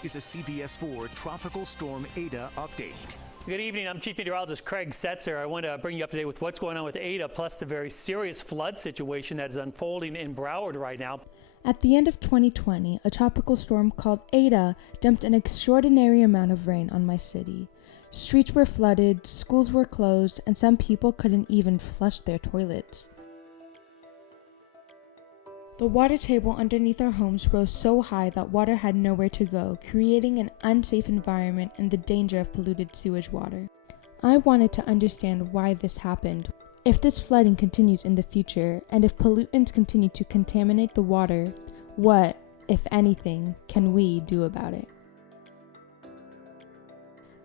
This is a CBS 4 Tropical Storm Ada update. Good evening. I'm Chief Meteorologist Craig Setzer. I want to bring you up to date with what's going on with Ada, plus the very serious flood situation that is unfolding in Broward right now. At the end of 2020, a tropical storm called Ada dumped an extraordinary amount of rain on my city. Streets were flooded, schools were closed, and some people couldn't even flush their toilets. The water table underneath our homes rose so high that water had nowhere to go, creating an unsafe environment and the danger of polluted sewage water. I wanted to understand why this happened, if this flooding continues in the future, and if pollutants continue to contaminate the water, what, if anything, can we do about it?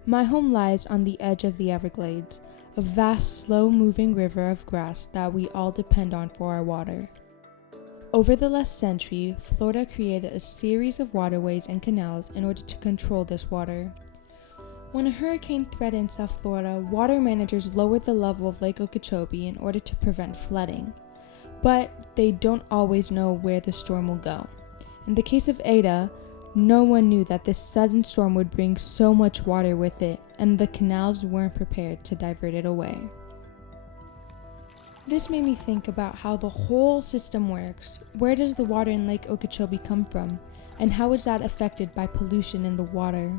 My home lies on the edge of the Everglades, a vast, slow-moving river of grass that we all depend on for our water. Over the last century, Florida created a series of waterways and canals in order to control this water. When a hurricane threatened South Florida, water managers lowered the level of Lake Okeechobee in order to prevent flooding. But they don't always know where the storm will go. In the case of Ada, no one knew that this sudden storm would bring so much water with it, and the canals weren't prepared to divert it away. This made me think about how the whole system works. Where does the water in Lake Okeechobee come from? And how is that affected by pollution in the water?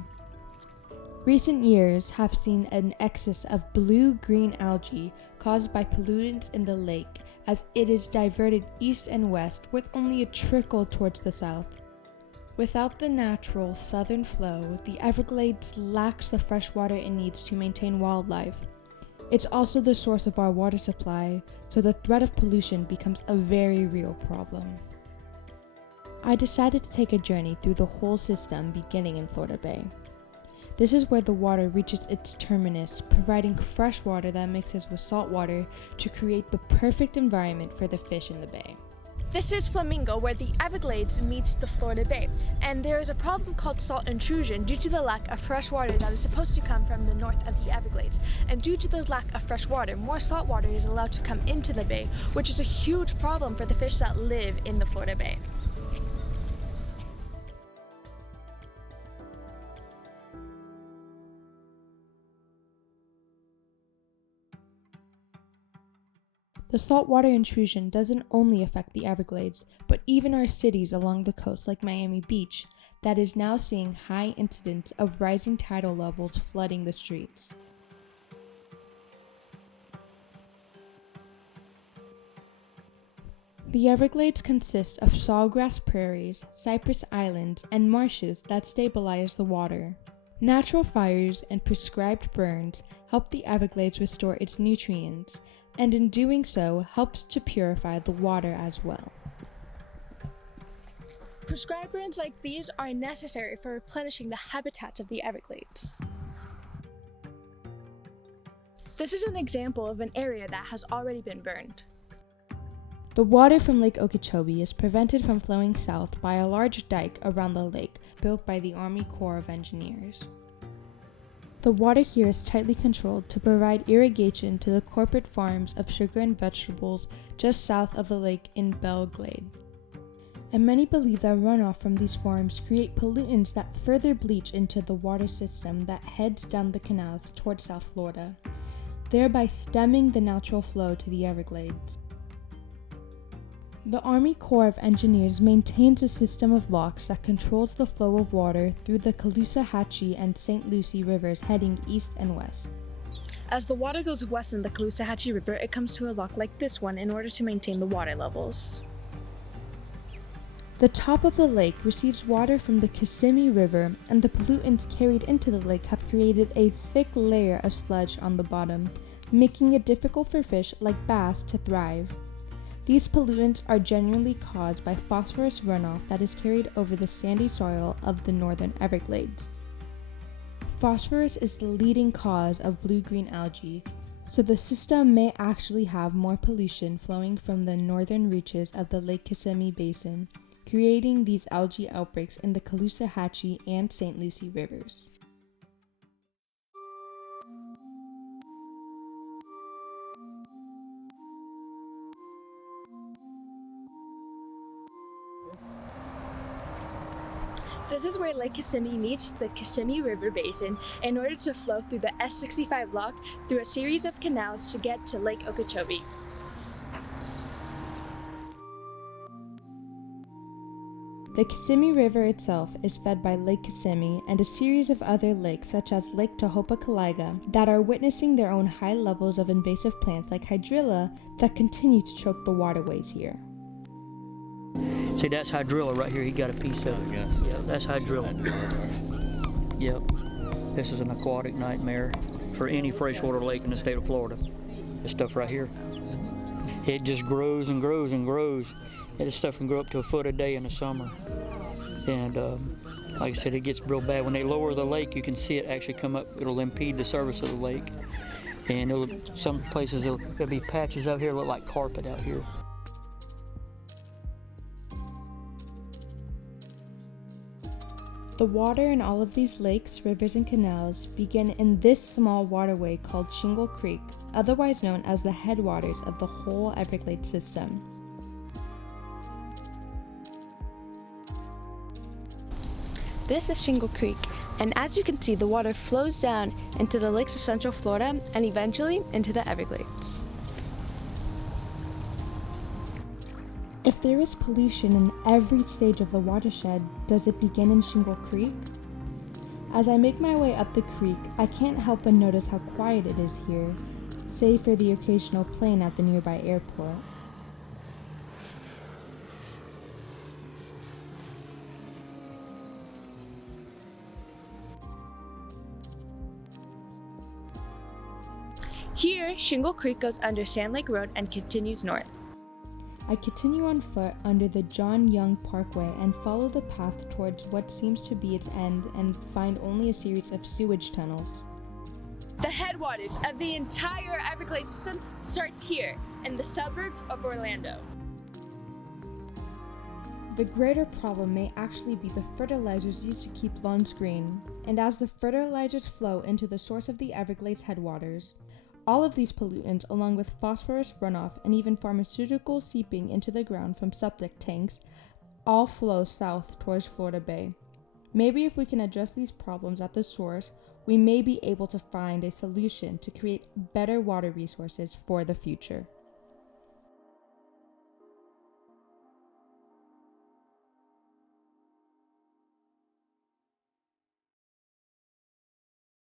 Recent years have seen an excess of blue-green algae caused by pollutants in the lake as it is diverted east and west with only a trickle towards the south. Without the natural southern flow, the Everglades lacks the fresh water it needs to maintain wildlife. It's also the source of our water supply, so the threat of pollution becomes a very real problem. I decided to take a journey through the whole system beginning in Florida Bay. This is where the water reaches its terminus, providing fresh water that mixes with salt water to create the perfect environment for the fish in the bay. This is Flamingo, where the Everglades meets the Florida Bay, and there is a problem called salt intrusion due to the lack of fresh water that is supposed to come from the north of the Everglades. And due to the lack of fresh water, more salt water is allowed to come into the bay, which is a huge problem for the fish that live in the Florida Bay. The saltwater intrusion doesn't only affect the Everglades, but even our cities along the coast like Miami Beach, that is now seeing high incidence of rising tidal levels flooding the streets. The Everglades consist of sawgrass prairies, cypress islands, and marshes that stabilize the water. Natural fires and prescribed burns help the Everglades restore its nutrients, and in doing so helps to purify the water as well. Prescribed burns like these are necessary for replenishing the habitats of the Everglades. This is an example of an area that has already been burned. The water from Lake Okeechobee is prevented from flowing south by a large dike around the lake built by the Army Corps of Engineers. The water here is tightly controlled to provide irrigation to the corporate farms of sugar and vegetables just south of the lake in Everglades. And many believe that runoff from these farms create pollutants that further bleach into the water system that heads down the canals towards South Florida, thereby stemming the natural flow to the Everglades. The Army Corps of Engineers maintains a system of locks that controls the flow of water through the Caloosahatchee and St. Lucie rivers heading east and west. As the water goes west in the Caloosahatchee River, it comes to a lock like this one in order to maintain the water levels. The top of the lake receives water from the Kissimmee River, and the pollutants carried into the lake have created a thick layer of sludge on the bottom, making it difficult for fish like bass to thrive. These pollutants are generally caused by phosphorus runoff that is carried over the sandy soil of the northern Everglades. Phosphorus is the leading cause of blue-green algae, so the system may actually have more pollution flowing from the northern reaches of the Lake Kissimmee Basin, creating these algae outbreaks in the Caloosahatchee and St. Lucie rivers. This is where Lake Kissimmee meets the Kissimmee River Basin in order to flow through the S65 lock through a series of canals to get to Lake Okeechobee. The Kissimmee River itself is fed by Lake Kissimmee and a series of other lakes such as Lake Tohopekaliga that are witnessing their own high levels of invasive plants like hydrilla that continue to choke the waterways here. See, that's hydrilla right here. He got a piece of it. Yeah, that's hydrilla. Yep. This is an aquatic nightmare for any freshwater lake in the state of Florida. This stuff right here. It just grows and grows and grows. And this stuff can grow up to a foot a day in the summer. And like I said, it gets real bad. When they lower the lake, you can see it actually come up. It'll impede the surface of the lake. And some places, there'll be patches out here that look like carpet out here. The water in all of these lakes, rivers, and canals begin in this small waterway called Shingle Creek, otherwise known as the headwaters of the whole Everglades system. This is Shingle Creek, and as you can see, the water flows down into the lakes of Central Florida and eventually into the Everglades. If there is pollution in every stage of the watershed, does it begin in Shingle Creek? As I make my way up the creek, I can't help but notice how quiet it is here, save for the occasional plane at the nearby airport. Here, Shingle Creek goes under Sand Lake Road and continues north. I continue on foot under the John Young Parkway and follow the path towards what seems to be its end and find only a series of sewage tunnels. The headwaters of the entire Everglades system starts here in the suburbs of Orlando. The greater problem may actually be the fertilizers used to keep lawns green, and as the fertilizers flow into the source of the Everglades headwaters, all of these pollutants, along with phosphorus runoff and even pharmaceuticals seeping into the ground from septic tanks, all flow south towards Florida Bay. Maybe if we can address these problems at the source, we may be able to find a solution to create better water resources for the future.